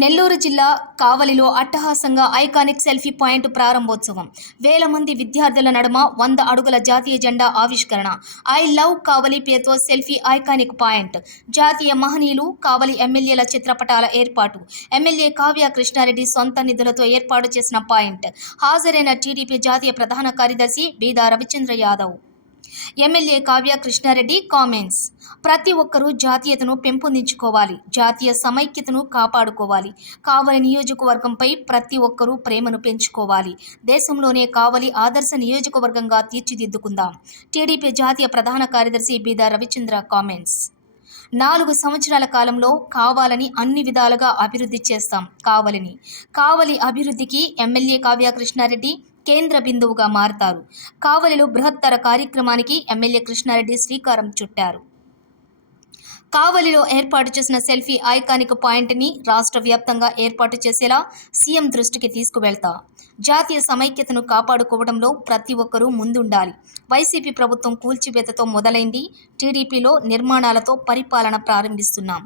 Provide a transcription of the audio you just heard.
నెల్లూరు జిల్లా కావలిలో అట్టహాసంగా ఐకానిక్ సెల్ఫీ పాయింట్ ప్రారంభోత్సవం. వేల మంది విద్యార్థుల నడుమ వంద అడుగుల జాతీయ జెండా ఆవిష్కరణ. ఐ లవ్ కావలి పేరుతో సెల్ఫీ ఐకానిక్ పాయింట్. జాతీయ మహనీయులు కావలి ఎమ్మెల్యేల చిత్రపటాల ఏర్పాటు. ఎమ్మెల్యే కావ్య కృష్ణారెడ్డి సొంత నిధులతో ఏర్పాటు చేసిన పాయింట్. హాజరైన టీడీపీ జాతీయ ప్రధాన కార్యదర్శి బీదా రవిచంద్ర యాదవ్. ఎమ్మెల్యే కావ్య కృష్ణారెడ్డి కామెంట్స్ ప్రతి ఒక్కరూ జాతీయతను పెంపొందించుకోవాలి జాతీయ సమైక్యతను కాపాడుకోవాలి. కావలి నియోజకవర్గంపై ప్రతి ఒక్కరూ ప్రేమను పెంచుకోవాలి. దేశంలోనే కావలి ఆదర్శ నియోజకవర్గంగా తీర్చిదిద్దుకుందాం. టీడీపీ జాతీయ ప్రధాన కార్యదర్శి బీదా రవిచంద్ర కామెంట్స్ నాలుగు సంవత్సరాల కాలంలో కావాలని అన్ని విధాలుగా అభివృద్ధి చేస్తాం. కావలిని. కావలి అభివృద్ధికి ఎమ్మెల్యే కావ్య కృష్ణారెడ్డి కేంద్ర బిందువుగా మారతారు. కావలిలో బృహత్తర కార్యక్రమానికి ఎమ్మెల్యే కృష్ణారెడ్డి శ్రీకారం చుట్టారు. కావలిలో ఏర్పాటు చేసిన సెల్ఫీ ఐకానిక్ పాయింట్ని రాష్ట్ర వ్యాప్తంగా ఏర్పాటు చేసేలా సీఎం దృష్టికి తీసుకువెళ్తా. జాతీయ సమైక్యతను కాపాడుకోవడంలో ప్రతి ఒక్కరూ ముందుండాలి. వైసీపీ ప్రభుత్వం కూల్చివేతతో మొదలైంది. టీడీపీలో నిర్మాణాలతో పరిపాలన ప్రారంభిస్తున్నాం.